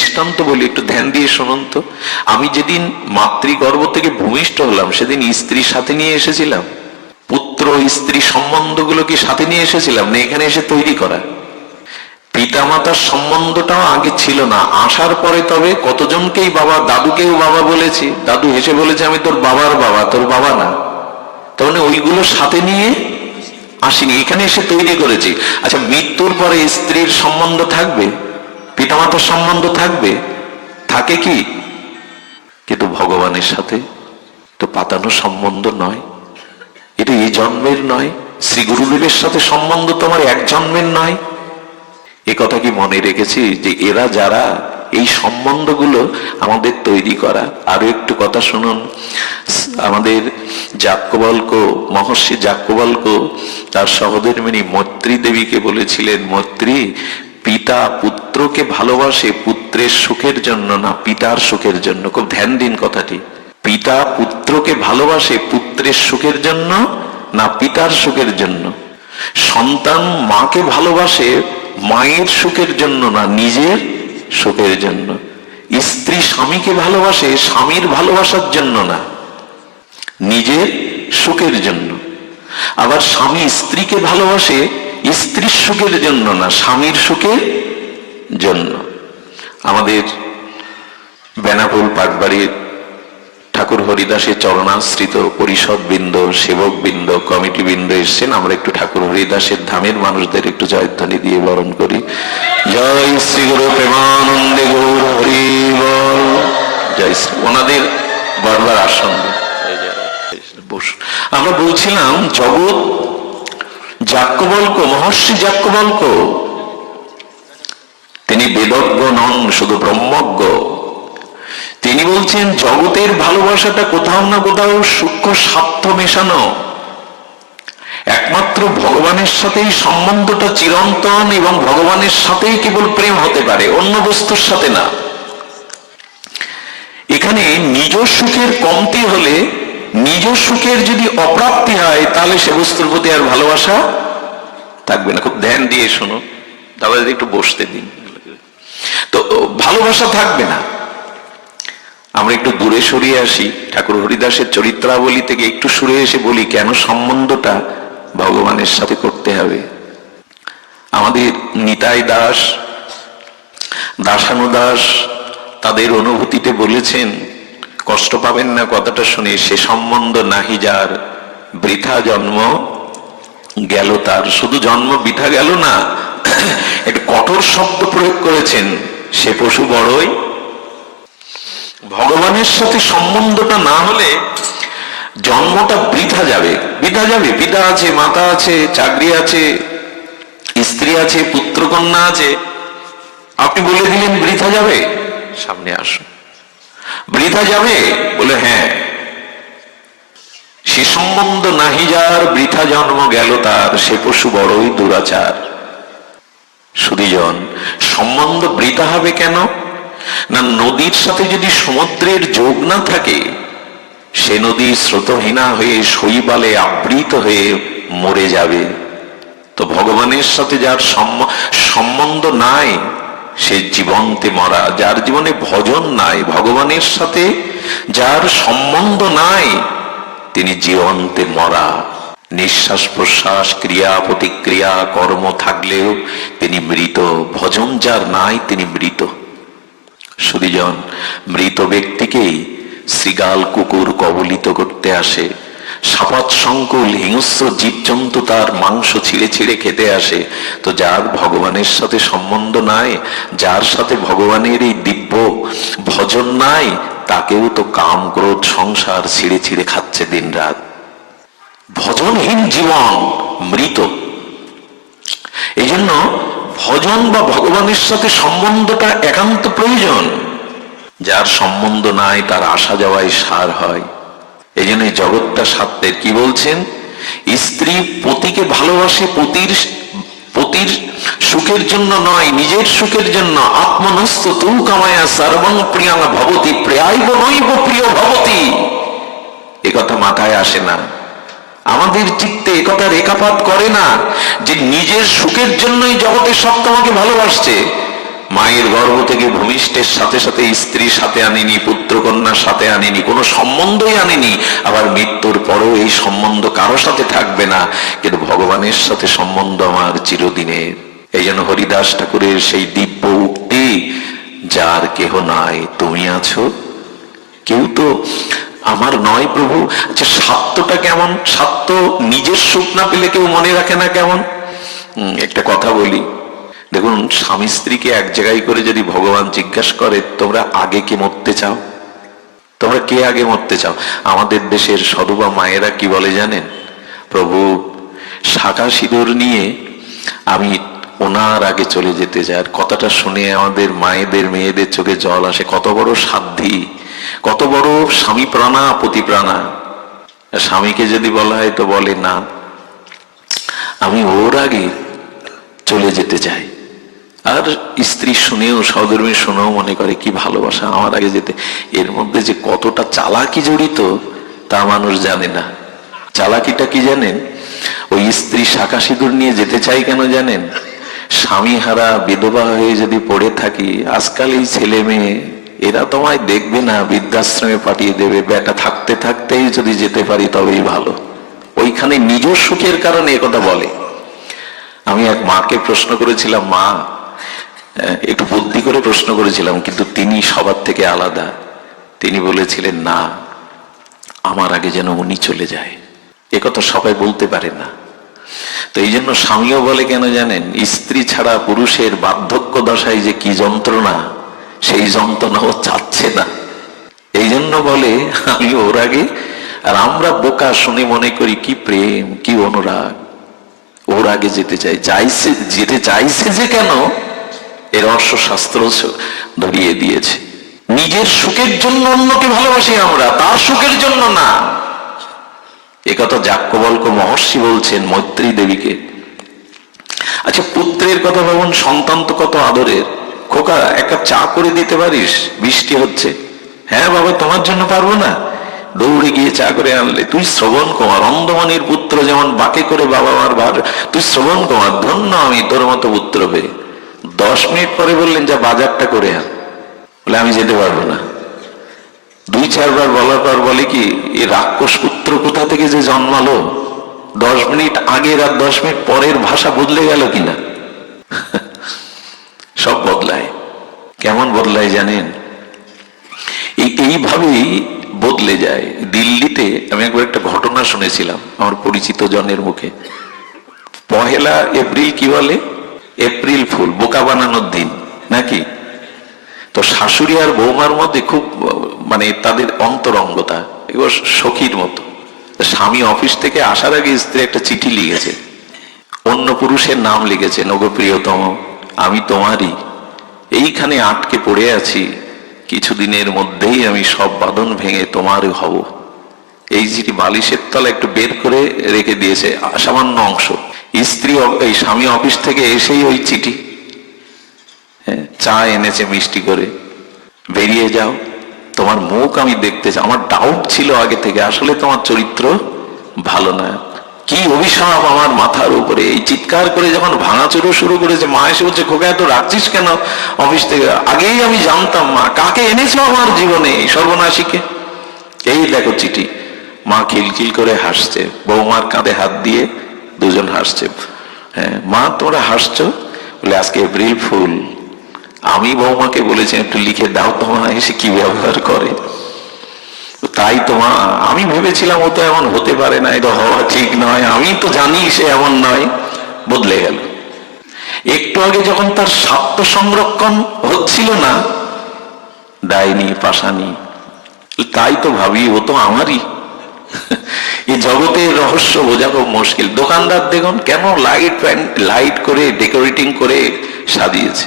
দৃষ্টান্ত বলি, একটু ধ্যান দিয়ে শুনুন তো। আমি যেদিন মাতৃগর্ভ থেকে ভূমিষ্ঠ হলাম সেদিন স্ত্রীর সাথে নিয়ে এসেছিলাম? পুত্র স্ত্রী সম্বন্ধগুলো কি সাথে নিয়ে এসেছিলাম না এখানে এসে তৈরি করা? পিতামাতার সম্বন্ধটাও আগে ছিল না, আসার পরে তবে কতজনকেই বাবা, দাদুকেও বাবা বলেছি, দাদু হেসে বলেছে আমি তোর বাবার বাবা, তোর বাবা না। তার মানে ওইগুলো সাথে নিয়ে আসিনি, এখানে এসে তৈরি করেছি। আচ্ছা, মৃত্যুর পরে স্ত্রীর সম্বন্ধ থাকবে, পিতামাতার সম্বন্ধ থাকবে? থাকে কি? কিন্তু ভগবানের সাথে তো পাতানো সম্বন্ধ নয়, এটা এই জন্মের নয়। শ্রী গুরুদেবের সাথে সম্বন্ধ তোমার এক জন্মের নয়। এ কথা কি মনে রেখেছি যে এরা যারা এই সম্বন্ধগুলো আমাদের তৈরি করা? আরো একটু কথা শুনুন। আমাদের যাজ্ঞবল্ক্য, মহর্ষি যাজ্ঞবল্ক্য তার সহধর্মিণী মৈত্রী দেবীকে বলেছিলেন, মৈত্রী, পিতা পুত্রকে ভালোবাসে পুত্রের সুখের জন্য না পিতার সুখের জন্য। খুব ধ্যান দিন কথাটি। পিতা পুত্রকে ভালোবাসে পুত্রের সুখের জন্য না পিতার সুখের জন্য। সন্তান মাকে ভালোবাসে মায়ের সুখের জন্য না নিজের সুখের জন্য। স্ত্রী স্বামীকে ভালোবাসে স্বামীর ভালোবাসার জন্য না নিজের সুখের জন্য। আবার স্বামী স্ত্রীকে ভালোবাসে স্ত্রীর সুখের জন্য না স্বামীর সুখের জন্য। আমাদের বেনাপোল পাটবাড়ির ঠাকুর হরিদাসের চরণাশ্রিত পরিষদ বৃন্দ, সেবক বৃন্দ, কমিটি বৃন্দ এসছেন। আমরা একটু ঠাকুর হরিদাসের ধামের মানুষদের একটু জয়ধ্বনি দিয়ে বরণ করি। জয় শ্রী গুরু প্রেমানন্দে গৌর হরি বল। জয় শ্রী। ওনাদের বারবার আসন বসুন। আমরা বলছিলাম জগৎ যাজ্ঞবল্ক্য, মহর্ষি যাজ্ঞবল্ক্য তিনি বেদজ্ঞ নন, শুধু ব্রহ্মজ্ঞ। তিনি বলছেন জগতের ভালোবাসাটা কোথাও না কোথাও সূক্ষ্ম স্বার্থ মেশানো। একমাত্র ভগবানের সাথেই সম্বন্ধটা চিরন্তন এবং ভগবানের সাথেই কেবল প্রেম হতে পারে, অন্য বস্তুর সাথে না। এখানে নিজ সুখের কমতি হলে, নিজ সুখের যদি অপ্রাপ্তি হয় তাহলে সে বস্তুর প্রতি আর ভালোবাসা থাকবে না। খুব ধ্যান দিয়ে শোনো, তাহলে একটু বসতে দিন, তো ভালোবাসা থাকবে না। আমরা একটু দূরে সরিয়ে আসি, ঠাকুর হরিদাসের চরিত্রাবলী থেকে একটু সরে এসে বলি কেন সম্বন্ধটা ভগবানের সাথে করতে হবে। আমাদের নিতাই দাস, দাসানুদাস তাদের অনুভূতিতে বলেছেন, কষ্ট পাবেন না কথাটা শুনে, সে সম্বন্ধ নাহি যার বৃথা জন্ম গেল তার। শুধু জন্ম বৃথা গেল না, একটু কঠোর শব্দ প্রয়োগ করেছেন, সে পশু বড়ই। ভগবানের সাথে সম্বন্ধটা না হলে জন্মটা বৃথা যাবে, বৃথা যাবে। পিতা আছে, মাতা আছে, চাকরি আছে, স্ত্রী আছে, পুত্র কন্যা আছে, আপনি বলে দিলেন বৃথা যাবে? সামনে আসুন। বৃথা যাবে? বলে হ্যাঁ। সে সম্বন্ধ নাহি যার বৃথা জন্ম গেল তার, সে পশু বড়ই দুরাচার। সুধীজন, সম্বন্ধ বৃথা হবে কেন না, নদীর সাথে যদি সমুদ্রের যোগ না থাকে সে নদী স্রোতহীনা হয়ে শৈবালে আবৃত হয়ে মরে যাবে। তো ভগবানের সাথে যার সম্বন্ধ নাই সে জীবন্তে মরা। যার জীবনে ভজন নাই, ভগবানের সাথে যার সম্বন্ধ নাই তিনি জীবন্তে মরা। নিঃশ্বাস প্রশ্বাস, ক্রিয়া প্রতিক্রিয়া, কর্ম থাকলেও তিনি মৃত। ভজন যার নাই তিনি মৃত। সুধীজন, মৃত ব্যক্তিকেই শৃগাল কুকুর কবলিত করতে আসে, সাপাত সংকুল হিংস্র জীবজন্তু তার মাংস ছিঁড়ে ছিঁড়ে খেতে আসে। তো যার ভগবানের সাথে সম্বন্ধ নাই, যার সাথে ভগবানের এই দিব্য ভজন নাই, তাকেও তো কাম ক্রোধ সংসার ছিঁড়ে ছিঁড়ে খাচ্ছে দিন রাত। ভজনহীন জীবন মৃত। এই জন্য ভজন বা ভগবানের সাথে সম্বন্ধটা একান্ত প্রয়োজন। যার সম্বন্ধ নাই তার আসা যাওয়ায় সার হয়। এই জন্য জগৎটা সাত্যের। কি বলছেন? স্ত্রী পতিকে ভালোবাসে পতির সুখের জন্য নয়, নিজের সুখের জন্য। আত্মনস্ত তু কামায়া সর্বং প্রিয়াং ভবতি প্রিয়াইব নৈব প্রিয় ভবতি। এ কথা মাথায় আসে না, আমাদের চিত্তে একথা রেখাপাত করে না যে নিজের সুখের জন্যই জগতের সব তোমাকে ভালোবাসছে। মায়ের গর্ভ থেকে ভূমিষ্ঠের সাথে সাথে স্ত্রীর সাথে আনেনি, পুত্র কন্যার সাথে আনেনি, কোনো সম্বন্ধই আনেনি। আবার মৃত্যুর পরেও এই সম্বন্ধ কারো সাথে থাকবে না, কিন্তু ভগবানের সাথে সম্বন্ধ আমার চিরদিনের। এই জন্য হরিদাস ঠাকুরের সেই দিব্য উক্তি, যার কেহ নাই তুমি আছো। কেউ তো আমার নয় প্রভু। আচ্ছা, স্বার্থটা কেমন? স্বার্থ নিজের সুখ না পেলে কেউ মনে রাখে না কেমন? একটা কথা বলি, দেখুন, স্বামী স্ত্রীকে এক জায়গায় করে যদি ভগবান জিজ্ঞাসা করে তোমরা আগে কে মরতে চাও, তোমরা কে আগে মরতে চাও, আমাদের দেশের সধবা মায়েরা কি বলে জানেন? প্রভু, শাঁখা সিঁদুর নিয়ে আমি ওনার আগে চলে যেতে চাই। আর কথাটা শুনে আমাদের মায়েদের, মেয়েদের চোখে জল আসে। কত বড় সাধ্যি, কত বড় স্বামী প্রাণা, পতি প্রাণা। স্বামীকে যদি বলা হয় তো বলে না, আমি ওর আগে চলে যেতে চাই। আর স্ত্রী শুনেও, সহধর্মী শুনেও মনে করে কি ভালোবাসা, আমার আগে যেতে। এর মধ্যে যে কতটা চালাকি জড়িত তা মানুষ জানে না। চালাকিটা কি জানেন? ওই স্ত্রী শাঁখা সিঁদুর নিয়ে যেতে চাই কেন জানেন? স্বামী হারা বিধবা হয়ে যদি পড়ে থাকি, আজকাল এই ছেলে মেয়ে এরা তোমায় দেখবে না, বৃদ্ধাশ্রমে পাঠিয়ে দেবে। বেটা থাকতে থাকতেই যদি যেতে পারি তবেই ভালো। ওইখানে নিজের সুখের কারণে একথা বলে। আমি এক মাকে প্রশ্ন করেছিলাম, মা, একটু বুদ্ধি করে প্রশ্ন করেছিলাম, কিন্তু তিনি সবার থেকে আলাদা। তিনি বলেছিলেন, না, আমার আগে যেন উনি চলে যায়। একথা সবাই বলতে পারে না। তো এই জন্য স্বামীও বলে কেন জানেন? স্ত্রী ছাড়া পুরুষের বার্ধক্য দশায় যে কি যন্ত্রণা, সেই যন্ত্রণা ও চাচ্ছে না। এই জন্য বলে আমি ওর আগে। আর আমরা বোকা শুনে মনে করি কি প্রেম, কি অনুরাগ, ওর আগে যেতে চাই। চাইছে, যেতে চাইছে যে কেন, এর রহস্য শাস্ত্র ধরিয়ে দিয়েছে। নিজের সুখের জন্য অন্যকে ভালোবাসি আমরা, তার সুখের জন্য না। একথা যাজ্ঞবল্ক্য মহর্ষি বলছেন মৈত্রী দেবীকে। আচ্ছা, পুত্রের কথা ভাবুন, সন্তান তো কত আদরের। খোকা, এক কাপ চা করে দিতে পারিস, বৃষ্টি হচ্ছে। হ্যাঁ বাবা, তোমার জন্য পারবো না? দৌড়ে গিয়ে চা করে আনলে। তুই শ্রবণ কুমার, অন্ধমানির পুত্র, যেমন বাকে করে বাবা মার ভার, তুই শ্রবণ কুমার, ধন্য আমি তোর মতো পুত্র পেয়ে। 10 মিনিট পরে বললেন, যা বাজারটা করে আন। বলে আমি যেতে পারবো না। 2-4 বার বলার পর বলে কি, এই রাক্ষস পুত্র কোথা থেকে যে জন্মালো। 10 মিনিট আগের আর 10 মিনিট পরের ভাষা বদলে গেল কিনা। সব বদলায়। কেমন বদলায় জানেন? এইভাবেই বদলে যায়। দিল্লিতে আমি একবার একটা ঘটনা শুনেছিলাম আমার পরিচিত জনের মুখে। 1 এপ্রিল কি বলে? এপ্রিল ফুল, বোকা বানানোর দিন নাকি? তো শাশুড়ি আর বৌমার মধ্যে খুব মানে তাদের অন্তরঙ্গতা, এবার সখীর মতো। স্বামী অফিস থেকে আসার আগে স্ত্রী একটা চিঠি লিখেছে, অন্য পুরুষের নাম লিখেছে, ওগো প্রিয়তম, আমি তোমারই, এইখানে আটকে পড়ে আছি, কিছুদিনের মধ্যেই আমি সব বাঁধন ভেঙে তোমারই হব। এই চিঠি বালিশের তলা একটু বের করে রেখে দিয়েছে, সামান্য অংশ। স্ত্রী, এই স্বামী অফিস থেকে এসেই ওই চিঠি, চা এনেছে মিষ্টি করে, বেরিয়ে যাও, তোমার মুখ আমি দেখতে চাই। আমার ডাউট ছিল আগে থেকে, আসলে তোমার চরিত্র ভালো না। কি অভিশাপ আমার মাথার উপরে। এই চিৎকার করে যখন ভাঙাচুরো শুরু করেছে, মা এসে বলছে, খোকা এত রাখছিস কেন অফিস থেকে? আগেই আমি জানতাম মা, কাকে এনেছো আমার জীবনে, সর্বনাশীকে। এই দেখো চিঠি। মা খিলখিল করে হাসছে, বৌমার কাঁধে হাত দিয়ে দুজন হাসছে। হ্যাঁ মা, তোমরা হাসছো? বলে আজকে এপ্রিল ফুল, আমি বৌমাকে বলেছি একটু লিখে দাও, তোমার এসে কি ব্যবহার করে। তাই তো মা, আমি ভেবেছিলাম ও তো এমন হতে পারে না, এটা হওয়া ঠিক নয়, আমি তো জানি সে এমন নয়। বদলে গেল। একটু আগে যখন তার স্বার্থ সংরক্ষণ হচ্ছিল না, ডাইনি পাশানি, তাই তো ভাবি ও তো আমারই। এই জগতের রহস্য বোঝা খুব মুশকিল। দোকানদার দেখুন কেন লাইট করে ডেকোরেটিং করে সাজিয়েছে।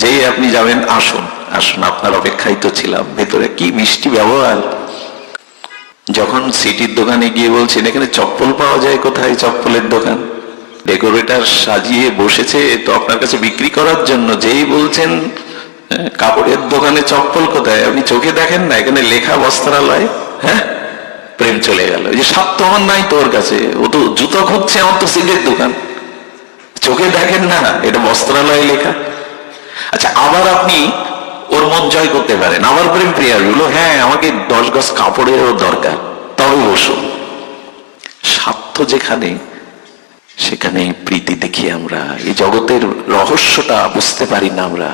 যেই আপনি যাবেন, আসুন আসুন, আপনার অপেক্ষায় তো ছিলাম, ভেতরে কি মিষ্টি ব্যবহার। যখন সিটির দোকানে গিয়ে বলছেন এখানে চপ্পল পাওয়া যায়, কোথায় চপ্পলের দোকান? ডেকোরেটর সাজিয়ে বসেছে তো আপনার কাছে বিক্রি করার জন্য। যেই বলছেন কাপড়ের দোকানে চপ্পল কোথায়, আপনি চোখে দেখেন না এখানে লেখা বস্ত্রালয়, হ্যাঁ, প্রেম চলে গেল। এই যে স্বার্থ আমার নাই তোর কাছে, ও তো জুতো খুঁজছে, আমার তো সিলের দোকান। চোখে দেখেন না এটা বস্ত্রালয় লেখা। আচ্ছা, আবার আপনি ওর মন জয় করতে পারেন, আবার প্রেম প্রিয়া বললো হ্যাঁ আমাকে 10 গজ কাপড়েরও দরকার, তবে বসো। স্বার্থ যেখানে, সেখানে প্রীতি দেখি আমরা। এই জগতের রহস্যটা বুঝতে পারি না আমরা।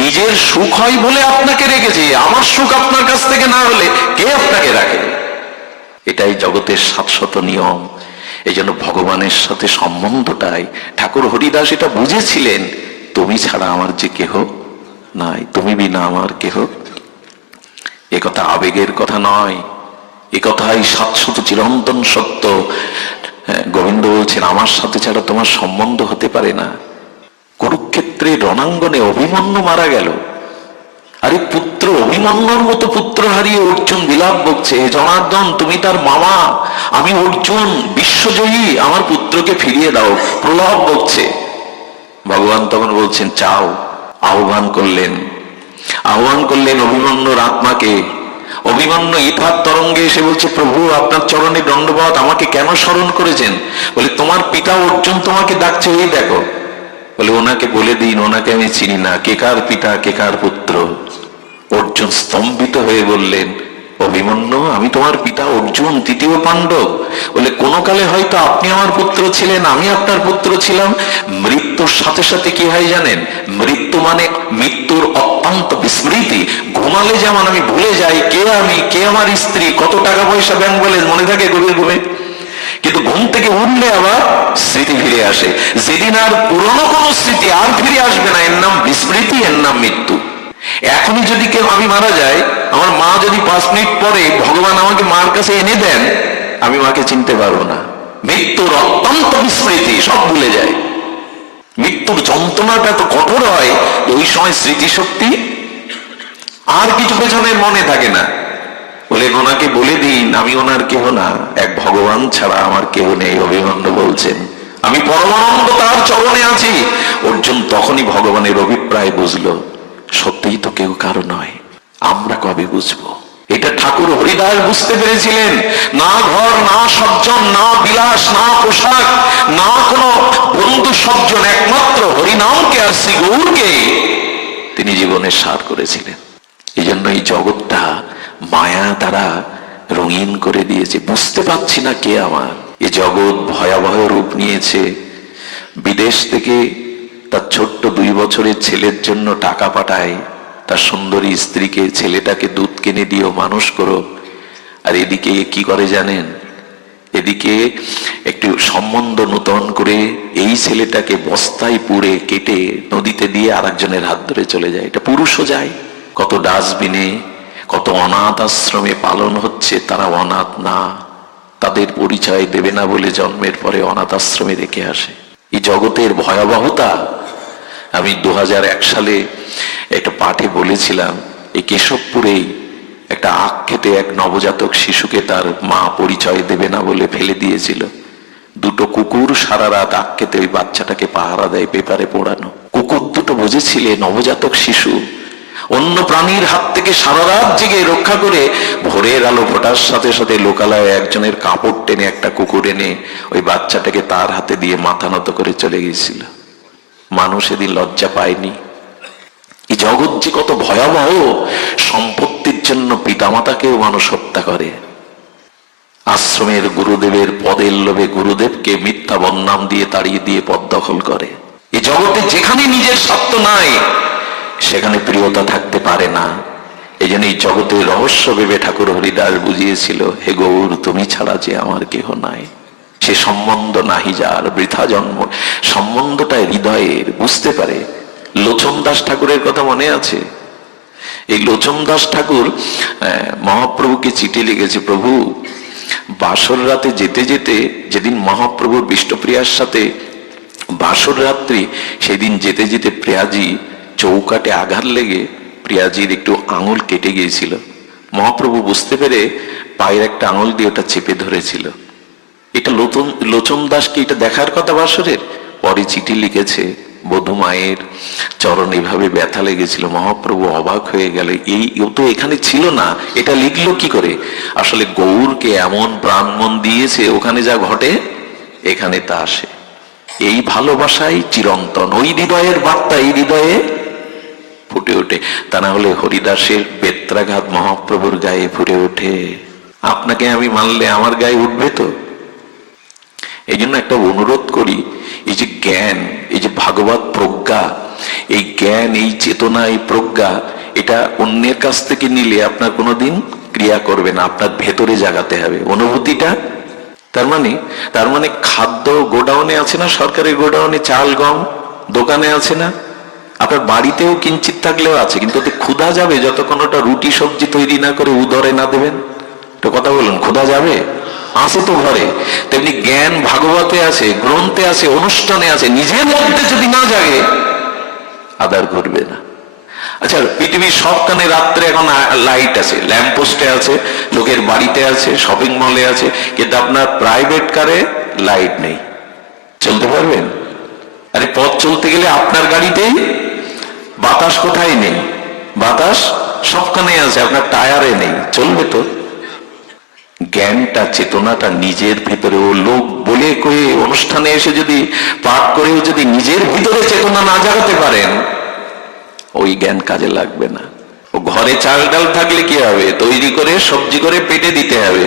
নিজের সুখ হয় বলে আপনাকে রেখেছে, আমার সুখ আপনার কাছ থেকে না হলে কে আপনাকে রাখে? এটাই জগতের শাশ্বত নিয়ম। এই জন্য ভগবানের সাথে সম্বন্ধটাই, ঠাকুর হরিদাস এটা বুঝেছিলেন, তুমি ছাড়া আমার যে কেহ নাই, তুমি বিনা আমার কেহ। এ কথা আবেগের কথা নয়, এ কথাই শাশ্বত চিরন্তন সত্য। গোবিন্দ বলছেন আমার সাথে ছাড়া তোমার সম্বন্ধ হতে পারে না। কুরুক্ষেত্রে রণাঙ্গনে অভিমন্যু মারা গেল, আরে পুত্র অভিমন্যুর মতো পুত্র হারিয়ে অর্জুন বিলাপ বকছে, জনার্দন তুমি তার মামা, আমি অর্জুন বিশ্বজয়ী, আমার পুত্রকে ফিরিয়ে দাও, প্রলাপ বকছে। ভগবান তখন বলছেন চাও। আহ্বান করলেন অভিমন্যুর আত্মাকে। অভিমন্যু ইথার তরঙ্গে এসে বলছে প্রভু আপনার চরণে দণ্ডবৎ, আমাকে কেন স্মরণ করেছেন? বলে তোমার পিতা অর্জুন তোমাকে ডাকছে, ওই দেখো। বলে ওনাকে বলে দিন, ওনাকে আমি চিনি না, কে কার পিতা কে কার পুত্র? অর্জুন স্তম্ভিত হয়ে বললেন অভিমন্যু আমি তোমার পিতা অর্জুন, তৃতীয় পাণ্ডব। বলে কোন কালে হয়তো আপনি আমার পুত্র ছিলেন, আমি আপনার পুত্র ছিলাম। মৃত্যুর সাথে সাথে কি হয় জানেন? মৃত্যু মানে মৃত্যুর অত্যন্ত বিস্মৃতি। ঘুমালে যেমন আমি ভুলে যাই কে আমি, কে আমার স্ত্রী, কত টাকা পয়সা ব্যাংক ব্যালেন্স মনে থাকে গভীর ঘুমে, কিন্তু ঘুম থেকে উঠলে আবার স্মৃতি ফিরে আসে। যেদিন আর পুরনো কোনো স্মৃতি আর ফিরে আসবে না, এর নাম বিস্মৃতি, এর নাম মৃত্যু। এখনই যদি কেউ, আমি মারা যাই, আমার মা যদি 5 মিনিট পরে ভগবান আমাকে মার কাছে এনে দেন, আমি মাকে চিনতে পারবো না। মৃত্যুর অত্যন্ত বিস্মৃতি, সব ভুলে যায়। মৃত্যুর যন্ত্রণাটা তো কঠোর হয়, ওই সময় স্মৃতিশক্তি আর কিছু পেছনের মনে থাকে না। বলে ওনাকে বলে দিন আমি ওনার কেহ না, এক ভগবান ছাড়া আমার কেউ নেই। অভিমন্যু বলছেন আমি পরমানন্দ তার চরণে আছি। অর্জুন তখনই ভগবানের অভিপ্রায় বুঝলো, সত্যিই তো কেউ কারো নয়। আমরা কবে বুঝবো? এটা ঠাকুর হরিদাস বুঝতে পেরেছিলেন। না ঘর, না সজ্জন, না বিলাস, না পোশাক, না কোনো বন্ধু সজ্জন, একমাত্র হরিনামকে আর শ্রী গৌরকে তিনি জীবনের সার করেছিলেন। এই জন্য এই জগৎটা মায়া দ্বারা রঙিন করে দিয়েছে। বুঝতে পারছি না কে আমার। এই জগৎ ভয়াবহ রূপ নিয়েছে। বিদেশ থেকে তার ছোট্ট 2 বছরের ছেলের জন্য টাকা পাঠায়, তার সুন্দরী স্ত্রীকে, ছেলেটাকে দুধ কিনে দিও, মানুষ করো। আর এদিকে কি করে জানেন? এদিকে একটু সম্বন্ধ নূতন করে এই ছেলেটাকে বস্তায় পুড়ে কেটে নদীতে দিয়ে আরেকজনের হাত ধরে চলে যায়। এটা পুরুষও যায়। কত ডাস্টবিনে, কত অনাথ আশ্রমে পালন হচ্ছে, তারা অনাথ না, তাদের পরিচয় দেবে না বলে জন্মের পরে অনাথ আশ্রমে রেখে আসে। এই জগতের ভয়াবহতা আমি 2001 সালে একটা পাঠে বলেছিলাম। এই কেশবপুরেই একটা আখ খেতে এক নবজাতক শিশুকে তার মা পরিচয় দেবে না বলে ফেলে দিয়েছিল। 2টো কুকুর সারা রাত আখ খেতে ওই বাচ্চাটাকে পাহারা দেয়, পেপারে পড়ানো। কুকুর 2টো বুঝেছিলে নবজাতক শিশু অন্য প্রাণীর হাত থেকে সারা রাত জেগে রক্ষা করে ভোরের আলো ফোটার সাথে সাথে লোকালয়ে একজনের কাপড় টেনে একটা কুকুর এনে ওই বাচ্চাটাকে তার হাতে দিয়ে মাথা নত করে চলে গিয়েছিল। মানুষ এদিন লজ্জা পায়নি। এই জগৎ যে কত ভয়াবহ। সম্পত্তির জন্য পিতামাতাকেও মানুষ হত্যা করে। আশ্রমের গুরুদেবের পদের লোভে গুরুদেবকে মিথ্যা বদনাম দিয়ে তাড়িয়ে দিয়ে পদ দখল করে। এই জগতে যেখানে নিজের স্বার্থ নাই সেখানে প্রিয়তা থাকতে পারে না। এই জন্য এই জগতের রহস্য ভেবে ঠাকুর হরিদাস বুঝিয়েছিল, হে গৌর তুমি ছাড়া যে আমার কেহ নাই। সে সম্বন্ধ নাহি যার বৃথা জন্ম। সম্বন্ধটা হৃদয়ের, বুঝতে পারে। লোচন দাস ঠাকুরের কথা মনে আছে? এই লোচন দাস ঠাকুর মহাপ্রভুকে চিঠি লিখেছে, প্রভু বাসর রাতে যেতে যেতে, যেদিন মহাপ্রভুর বিষ্ণুপ্রিয়ার সাথে বাসর রাত্রি, সেদিন যেতে যেতে প্রিয়াজি চৌকাটে আঘাত লেগে প্রিয়াজির একটু আঙুল কেটে গিয়েছিল। মহাপ্রভু বুঝতে পেরে পায়ের একটা আঙুল দিয়ে ওটা চেপে ধরেছিল। এটা লোচন দাসকে এটা দেখার কথা বাসরের। পরে চিঠি লিখেছে, বধূ মায়ের চরণ এভাবে ব্যথা লেগেছিল। মহাপ্রভু অবাক হয়ে গেল, এই ও তো এখানে ছিল না, এটা লিখলো কি করে? আসলে গৌরকে এমন প্রাণ মন দিয়েছে, ওখানে যা ঘটে এখানে তা আসে। এই ভালোবাসাই চিরন্তন, ওই হৃদয়ের বার্তা এই হৃদয়ে ফুটে ওঠে। তা না হলে হরিদাসের বেত্রাঘাত মহাপ্রভুর গায়ে ফুটে ওঠে, আপনাকে আমি মানলে আমার গায়ে উঠবে তো? এই জন্য একটা অনুরোধ করি, এই যে জ্ঞান, এই যে ভাগবত প্রজ্ঞা, এই জ্ঞান, এই চেতনা, এই প্রজ্ঞা, এটা অন্যের কাছ থেকে নিলে আপনার কোনোদিন ক্রিয়া করবে না, আপনার ভেতরে জাগাতে হবে অনুভূতিটা। তার মানে খাদ্য গোডাউনে আছে না, সরকারের গোডাউনে চাল গম দোকানে আছে না, আপনার বাড়িতেও কিঞ্চিত থাকলেও আছে, কিন্তু ওতে ক্ষুধা যাবে যতক্ষণ ওটা রুটি সবজি তৈরি না করে উদরে না দেবেন? তো কথা বলুন, ক্ষুধা যাবে? আছে তো ঘরে। তেমনি জ্ঞান ভাগবতে আছে, গ্রন্থে আছে, অনুষ্ঠানে আছে, নিজের মধ্যে যদি না জাগে আদার করবে না। আচ্ছা, পৃথিবীর সবখানে রাত্রে এখন লাইট আছে, ল্যাম্প পোস্টে আছে, লোকের বাড়িতে আছে, শপিং মলে আছে, কিন্তু আপনার প্রাইভেট কারে লাইট নেই, চলতে পারবেন? আরে পথ চলতে গেলে আপনার গাড়িতেই বাতাস কোথায় নেই? বাতাস সবখানে আছে, আপনার টায়ারে নেই, চলবে তো? জ্ঞানটা, চেতনাটা নিজের ভিতরে, ও লোক বলে কয়ে অনুষ্ঠানে এসে যদি পাঠ করেও যদি নিজের ভিতরে চেতনা না জাগাতে পারেন, ওই জ্ঞান কাজে লাগবে না। ও ঘরে চাল ডাল থাকলে কি হবে? তৈরি করে সবজি করে পেটে দিতে হবে।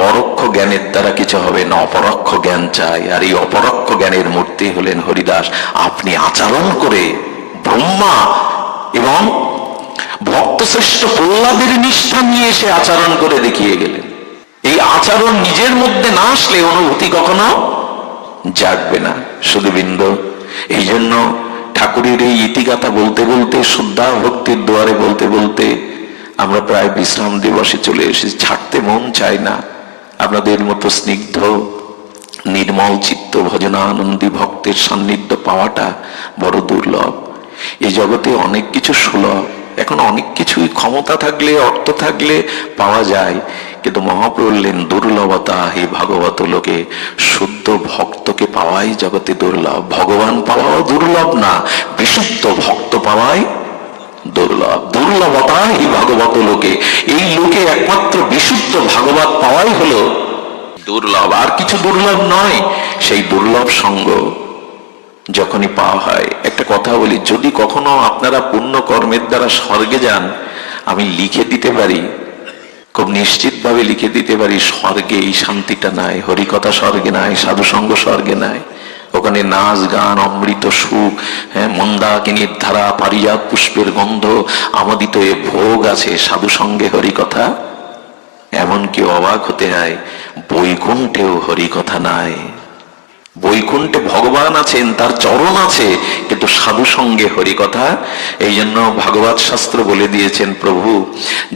পরোক্ষ জ্ঞানের দ্বারা কিছু হবে না, অপরোক্ষ জ্ঞান চাই। আর এই অপরোক্ষ জ্ঞানের মূর্তি হলেন হরিদাস। আপনি আচরণ করে ব্রহ্মা এবং ভক্তশ্রেষ্ঠ প্রহ্লাদের নিষ্ঠা নিয়ে এসে আচরণ করে দেখিয়ে গেলেন। এই আচরণ নিজের মধ্যে না আসলে অনুভূতি কখনো জাগবে না। শুধুবৃন্দ, এই জন্য ঠাকুরের এই ইতিগাথা বলতে বলতে, শুদ্ধা ভক্তির দুয়ারে বলতে বলতে আমরা প্রায় বিশ্রাম দিবসে চলে এসেছি। ছাড়তে মন চায় না। আপনাদের মতো স্নিগ্ধ নির্মল চিত্ত ভজনানন্দী ভক্তের সান্নিধ্য পাওয়াটা বড় দুর্লভ। এই জগতে অনেক কিছু সুলভ, এখন অনেক কিছুই ক্ষমতা থাকলে, অর্থ থাকলে পাওয়া যায়, কিন্তু মহাপ্রভু বললেন দুর্লভতা হে ভাগবত লোকে, শুদ্ধ ভক্তকে পাওয়াই জগতে দুর্লভ। ভগবান পাওয়াও দুর্লভ না, বিশুদ্ধ ভক্ত পাওয়াই দুর্লভ। দুর্লভতা হে ভাগবত লোকে, এই লোকে একমাত্র বিশুদ্ধ ভাগবত পাওয়াই হলো দুর্লভ, আর কিছু দুর্লভ নয়। সেই দুর্লভ সঙ্গ যখনই পাওয়া হয়, একটা কথা বলি, যদি কখনো আপনারা পুণ্য কর্মের দ্বারা স্বর্গে যান, আমি লিখে দিতে পারি, খুব নিশ্চিত ভাবে লিখে দিতে পারি, স্বর্গে এই শান্তিটা নাই, হরিকথা স্বর্গে নাই, সাধুসঙ্গ স্বর্গে নাই। ওখানে নাচ গান, অমৃত সুখ, মন্দাকিনীর ধারা, পারিজাত পুষ্পের গন্ধ, আমাদিত এ ভোগ আছে, সাধুসঙ্গে হরিকথা। এমনকি অবাক হতে হয়, বৈকুণ্ঠেও হরিকথা নাই। বৈকুণ্ঠে ভগবান আছেন, তার চরণ আছে, কিন্তু সাধু সঙ্গে হরিকথা। এই জন্য ভাগবত শাস্ত্র বলে দিয়েছেন, প্রভু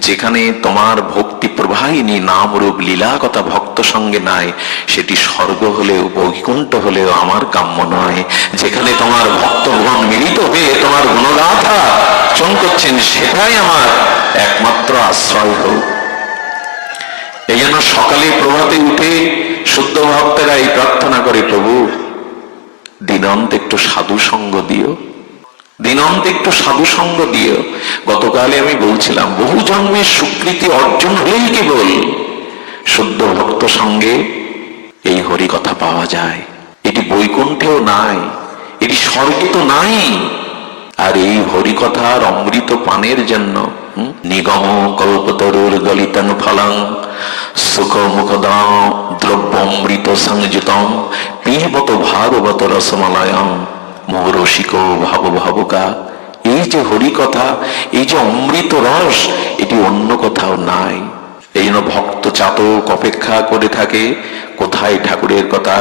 যেখানে তোমার ভক্তি প্রবাহিনী নাম রূপ লীলা কথা ভক্ত সঙ্গে নাই, সেটি স্বর্গ হলেও বৈকুণ্ঠ হলেও আমার কাম্য নয়। যেখানে তোমার ভক্তগণ মিলিত হয়ে তোমার গুণগাথা চন করছেন, সেটাই আমার একমাত্র আশ্রয় হোক। এই জন্য সকালে প্রভাতে উঠে শুদ্ধ ভক্তেরা এই প্রার্থনা করে, প্রভু দিনন্ত একটু সাধু সঙ্গ দিও, দিনন্ত একটু সাধু সঙ্গ দিও। গতকালে আমি বলছিলাম, বহু জন্মের স্বীকৃতি অর্জন হলেই কেবল শুদ্ধ ভক্ত সঙ্গে এই হরি কথা পাওয়া যায়। এটি বৈকুণ্ঠেও নাই, এটি স্বর্গে তো নাই। আর এই হরিকথার অমৃত পানের জন্য নিগম কল্পতরুর গলিতন ফলং সুখ মুখদাম দ্রব্য অমৃত সংযুতম পিবত ভাগবত রসমলয়ম মোহরসিক ভাব ভাবুকা। এই যে হরিকথা, এই যে অমৃত রস, এটি অন্য কোথাও নাই। এই জন্য ভক্ত চাতক অপেক্ষা করে থাকে কোথায় ঠাকুরের কথা।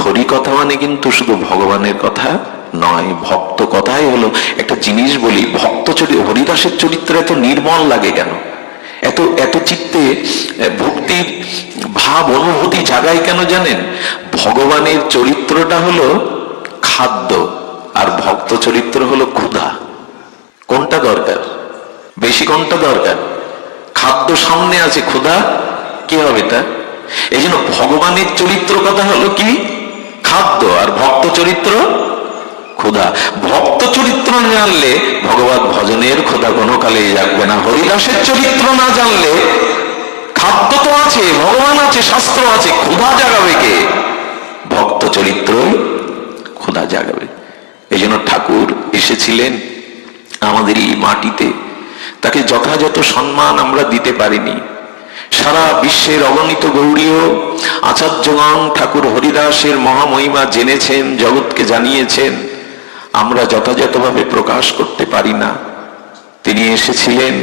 হরিকথা মানে কিন্তু শুধু ভগবানের কথা নয়, ভক্ত কথাই হলো। একটা জিনিস বলি, ভক্ত হরিদাসের চরিত্র এত নির্মল লাগে কেন? এত এত চিত্তে ভক্তির ভাব অনুভূতি জাগায় কেন জানেন? ভগবানের চরিত্রটা হলো খাদ্য, আর ভক্ত চরিত্র হলো ক্ষুধা। কোনটা দরকার বেশি? কোনটা দরকার? খাদ্য সামনে আছে, ক্ষুধা কি হবে তা? এই জন্য ভগবানের চরিত্র কথা হলো কি? খাদ্য। আর ভক্ত চরিত্র ক্ষুধা। ভক্ত চরিত্র না জানলে ভগবত ভজনের ক্ষুধা কোনো কালেই জাগবে না। হরিদাসের চরিত্র না জানলে খাদ্য তো আছে, ভগবান আছে, শাস্ত্র আছে, ক্ষুধা জাগাবে কে? ভক্ত চরিত্র ক্ষুধা জাগাবে। এই জন্য ঠাকুর এসেছিলেন আমাদের এই মাটিতে, তাকে যথাযথ সম্মান আমরা দিতে পারিনি। সারা বিশ্বের অগণিত গৌড়ীয় আচার্যগণ ঠাকুর হরিদাসের মহামহিমা জেনেছেন, জগৎকে জানিয়েছেন, আমরা যথাযথভাবে প্রকাশ করতে পারি না। তিনি এসেছিলেন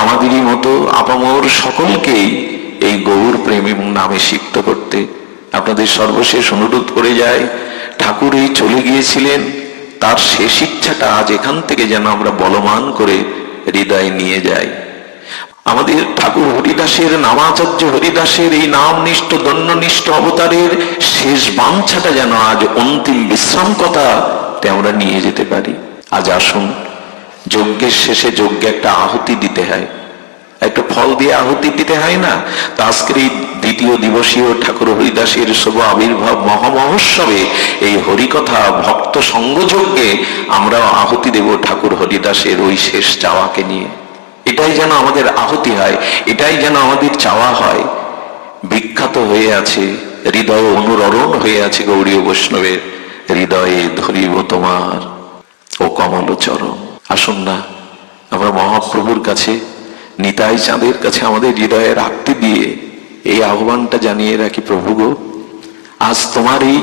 আমাদেরই মতো আপামর সকলকেই এই গৌর প্রেম এবং নামে সিক্ত করতে। আপনাদের সর্বশেষ অনুরোধ করে যায়, ঠাকুর এই চলে গিয়েছিলেন, তার শেষ ইচ্ছাটা আজ এখান থেকে যেন আমরা বলবান করে হৃদয়ে নিয়ে যাই। আমাদের ঠাকুর হরিদাসের, নামাচার্য হরিদাসের এই নামনিষ্ঠ দণ্ডনিষ্ঠ অবতারের শেষ বাঞ্ছাটা যেন আজ অন্তিম বিশ্রাম কথাতে আমরা নিয়ে যেতে পারি। আজ আসুন, যজ্ঞের শেষে যজ্ঞে একটা আহুতি দিতে হয়, একটা ফল দিয়ে আহুতি দিতে হয় না? তা আজকের এই দ্বিতীয় দিবসীয় ঠাকুর হরিদাসের শুভ আবির্ভাব মহামহোৎসবে এই হরিকথা ভক্ত সঙ্গযজ্ঞে আমরা আহুতি দেব ঠাকুর হরিদাসের ওই শেষ চাওয়াকে নিয়ে। এটাই যেন আমাদের আহুতি হয়, এটাই যেন আমাদের চাওয়া হয়। বিখ্যাত হয়ে আছে, হৃদয় অনুরণন হয়ে আছে গৌড়ীয় বৈষ্ণবের, হৃদয়ে ধরিব তোমার ও কমল চরণ। আসুন না আমরা মহাপ্রভুর কাছে, নিতাই চাঁদের কাছে আমাদের হৃদয়ে রাখতে দিয়ে এই আহ্বানটা জানিয়ে রাখি, প্রভু গো, আজ তোমার এই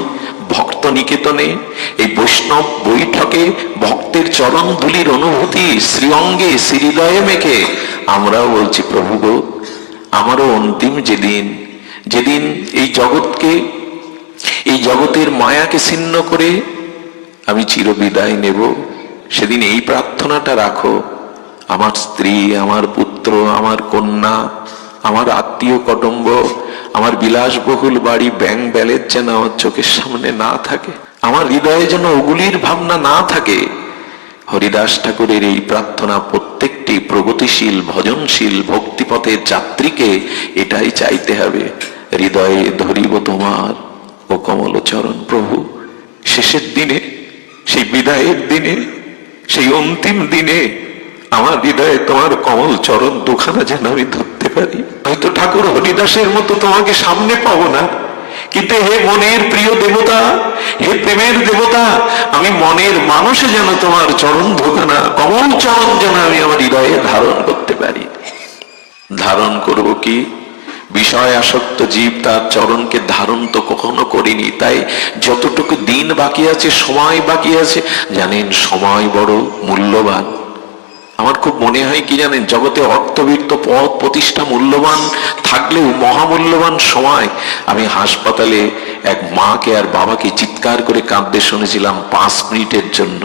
ভক্ত নিকেতনে, এই বৈষ্ণব বৈঠকে ভক্তের চরণ ধুলির অনুভূতি শ্রীঅঙ্গে শ্রীহৃদয়ে মেখে আমরাও বলছি, প্রভু গো, আমারও অন্তিম যেদিন এই জগৎকে, এই জগতের মায়াকে ছিন্ন করে আমি চিরবিদায় নেব, সেদিন এই প্রার্থনাটা রাখো, আমার স্ত্রী, আমার পুত্র, আমার কন্যা, আমার আত্মীয় কুটুম্ব, আমার বিলাসবহুল বাড়ি, ব্যাংক ব্যালেন্স যেন আমার চোখের সামনে না থাকে, আমার হৃদয়ে যেন ওগুলির ভাবনা না থাকে। হরিদাস ঠাকুরের এই প্রার্থনা প্রত্যেকটি প্রগতিশীল ভজনশীল ভক্তিপথের যাত্রীকে এটাই চাইতে হবে, হৃদয়ে ধরিব তোমার ও কমল চরণ। প্রভু, শেষের দিনে, সেই বিদায়ের দিনে, সেই অন্তিম দিনে আমার হৃদয়ে তোমার কমল চরণ দুখানা যেন আমি ধরতে পারি। হয়তো ঠাকুর হরিদাসের মতো তোমাকে সামনে পাবো না, কিন্তু হে মনের প্রিয় দেবতা, হে প্রেমের দেবতা, আমি মনের মানুষে যেন তোমার চরণ দুখানা কমল চরণ যেন আমি আমার হৃদয়ে ধারণ করতে পারি। ধারণ করব কি? বিষয় আসক্ত জীব তার চরণকে ধারণ তো কখনো করিনি। তাই যতটুকু দিন বাকি আছে, সময় বাকি আছে, জানেন সময় বড় মূল্যবান। আমার খুব মনে হয় কি জানেন, জগতে অর্থবিত্ত পদ প্রতিষ্ঠা মূল্যবান থাকলেও মহামূল্যবান সময়। আমি হাসপাতালে এক মাকে আর বাবাকে চিৎকার করে কাঁদতে শুনেছিলাম 5 মিনিটের জন্য।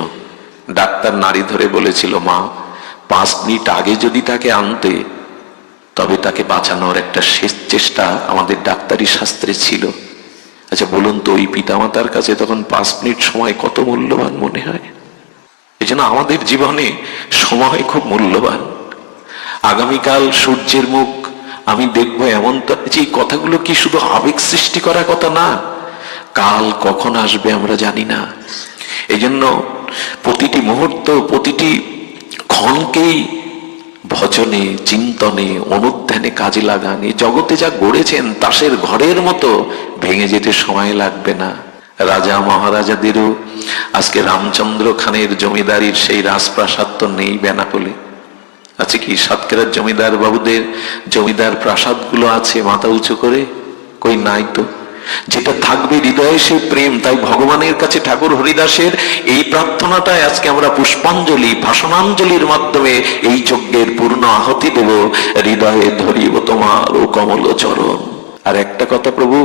ডাক্তার নাড়ি ধরে বলেছিল, মা 5 মিনিট আগে যদি তাকে আনতে, তবে তাকে বাঁচানোর একটা শেষ চেষ্টা আমাদের ডাক্তারি শাস্ত্রে ছিল। আচ্ছা বলুন তো, ওই পিতামাতার কাছে তখন 5 মিনিট সময় কত মূল্যবান মনে হয়? এই জন্য আমাদের জীবনে সময় খুব মূল্যবান। আগামীকাল সূর্যের মুখ আমি দেখবো, এমন তো যে কথাগুলো কি শুধু আবেগ সৃষ্টি করা কথা না, কাল কখন আসবে আমরা জানি না। এই জন্য প্রতিটি মুহূর্ত, প্রতিটি ক্ষণকেই ভজনে, চিন্তনে, অনুধ্যানে কাজে লাগান। এই জগতে যা গড়েছেন তাসের ঘরের মতো ভেঙে যেতে সময় লাগবে না। রাজা মহারাজাদেরও আজকে রামচন্দ্র খানের জমিদারির সেই রাজপ্রাসাদ তো নেই বেনাপোলে। আছে কি? সাতক্ষীরার জমিদার বাবুদের জমিদার প্রাসাদ গুলো আছে মাথা উঁচু করে? কই নাই তো। যেটা থাকবে হৃদয়ে সেই প্রেম। তাই ভগবানের কাছে ঠাকুর হরিদাসের এই প্রার্থনাটাই আজকে আমরা পুষ্পাঞ্জলি, ভাষণাঞ্জলির মাধ্যমে এই যজ্ঞের পূর্ণ আহুতি দেব, হৃদয়ে ধরিব তোমার ও কমল চরণ। আর একটা কথা প্রভু,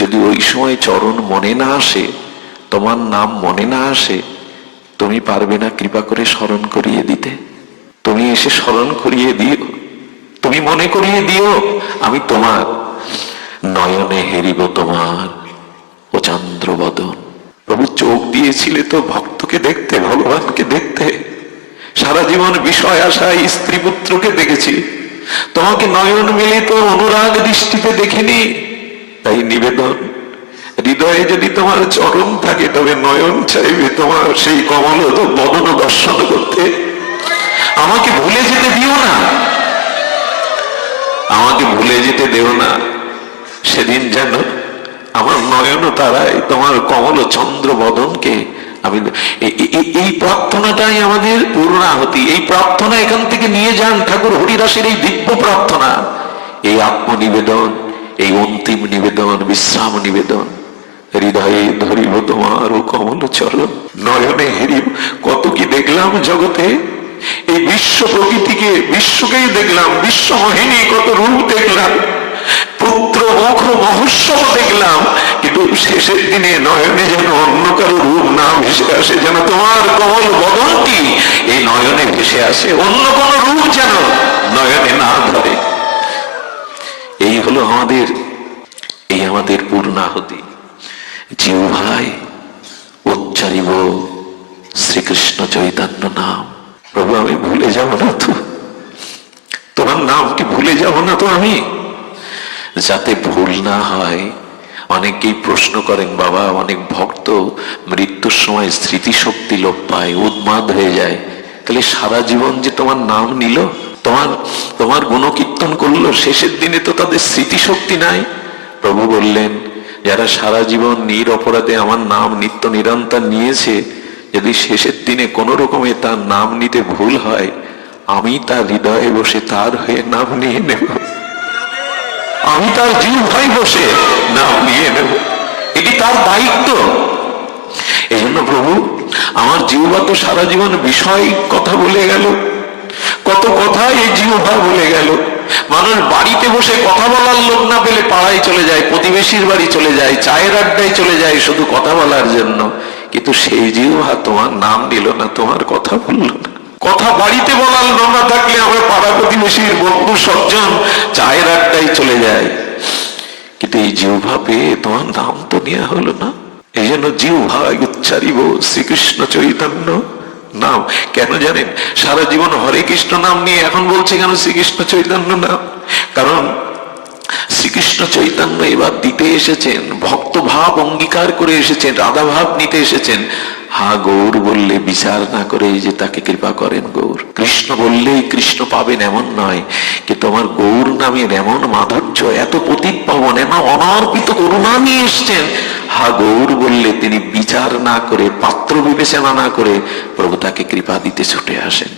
যদি ওই সময় চরণ মনে না আসে, তোমার নাম মনে না আসে, তুমি পারবে না কৃপা করে স্মরণ করিয়ে দিতে? তুমি এসে স্মরণ করিয়ে দিও, তুমি মনে করিয়ে দিও, আমি তোমার নয়নে হেরিব তোমার ও চন্দ্রবদন। প্রভু চোখ দিয়েছিলে তো ভক্তকে দেখতে, ভগবানকে দেখতে। সারা জীবন বিষয় আশায় স্ত্রী পুত্রকে দেখেছি, তোমাকে নয়ন মিলিত অনুরাগ দৃষ্টিতে দেখিনি। তাই নিবেদন, হৃদয়ে যদি তোমার চরণ থাকে, তবে নয়ন চাইবে তোমার সেই কমল বদন দর্শন করতে। আমাকে ভুলে যেতে দিও না, আমাকে ভুলে যেতে দেও না। সেদিন যেন আমার নয়ন তারায় তোমার কমল চন্দ্র বদনকে আমি এই প্রার্থনাটাই আমাদের পূর্ণাহুতি। এই প্রার্থনা এখান থেকে নিয়ে যান ঠাকুর হরিদাসের এই দিব্য প্রার্থনা, এই আত্মনিবেদন, এই অন্তিম নিবেদন, বিশ্রাম নিবেদন। হৃদয়ে ধরিব তোমার ও কমল চরণ, নয়নে হেরিব। কত কি দেখলাম জগতে, এই বিশ্ব প্রকৃতিকে, বিশ্বকেই দেখলাম, বিশ্বমোহিনী কত রূপ দেখলাম, পুত্র মুখ মহোৎসব দেখলাম, কিন্তু শেষের দিনে নয়নে যেন অন্য কারো রূপ না ভেসে আসে, যেন তোমার কমল বদনটি এই নয়নে ভেসে আসে, অন্য কোন রূপ যেন নয়নে না ধরে। এই হলো আমাদের পূর্ণাহুতি। জিহ্বায় উচ্চারিব শ্রীকৃষ্ণ চৈতন্য নাম। প্রভু আমি ভুলে যাব না তো, তোমার নামটি ভুলে যাব না তো আমি, যাতে ভুল না হয়। অনেকেই প্রশ্ন করেন, বাবা অনেক ভক্ত মৃত্যুর সময় স্মৃতিশক্তি লোপ পায়, উন্মাদ হয়ে যায়, তাহলে সারা জীবন যে তোমার নাম নিল, তোমার গুণকীর্তন করলো, শেষের দিনে তো তাদের স্মৃতিশক্তি নাই। প্রভু বললেন, যারা সারা জীবন নিরপরাধে আমার নাম নিত্য নিরন্তর নিয়েছে, যদি শেষের দিনে কোন রকমে তার নাম নিতে ভুল হয়, আমি তার হৃদয়ে বসে তার হয়ে নাম নিয়ে নেব, আমি তার জিহ্বায় বসে নাম নিয়ে নেব, এটি তার দায়িত্ব। এই জন্য প্রভু আমার জিহ্বা তো সারা জীবন বিষয় কথা বলে গেল, কত কথা এই জিহ্বা বলে গেল। মানুষ বাড়িতে বসে কথা বলার লোক না পেলে পাড়ায় চলে যায়, প্রতিবেশীর বাড়ি চলে যায়, চায়ের আড্ডায় চলে যায় শুধু কথা বলার জন্য, কিন্তু সেই জিহ্বা তোমার নাম নিল না, তোমার কথা বলল না। কথা বাড়িতে বলার লোক না থাকলে আমরা পাড়া প্রতিবেশীর বন্ধু সজ্জন চায়ের আড্ডায় চলে যায়, কিন্তু এই জিহ্বা পেয়ে তোমার নাম তো নেওয়া হলো না। এই জন্য জিহ্বায় উচ্চারিব শ্রীকৃষ্ণ চৈতন্য নাম। কেন জানেন? সারা জীবন হরে কৃষ্ণ নাম নিয়ে এখন বলছে কেন শ্রীকৃষ্ণ চৈতন্য নাম? কারণ শ্রীকৃষ্ণ চৈতন্য এবার দিতে এসেছেন, ভক্ত ভাব অঙ্গীকার করে এসেছেন, রাধা ভাব নিতে এসেছেন। হা গৌর বললে বিচার না করে যে তাকে কৃপা করেন গৌর, কৃষ্ণ বললেই কৃষ্ণ পাবেন এমন নয়, কিন্তু আমার গৌর নামের এমন মাধুর্য, এত পতিত পাবন, এমন অনার্পিত করুণা নিয়ে এসছেন। হা গৌর বললে তিনি বিচার না করে, পাত্র বিবেচনা না করে প্রভু তাকে কৃপা দিতে ছুটে আসেন।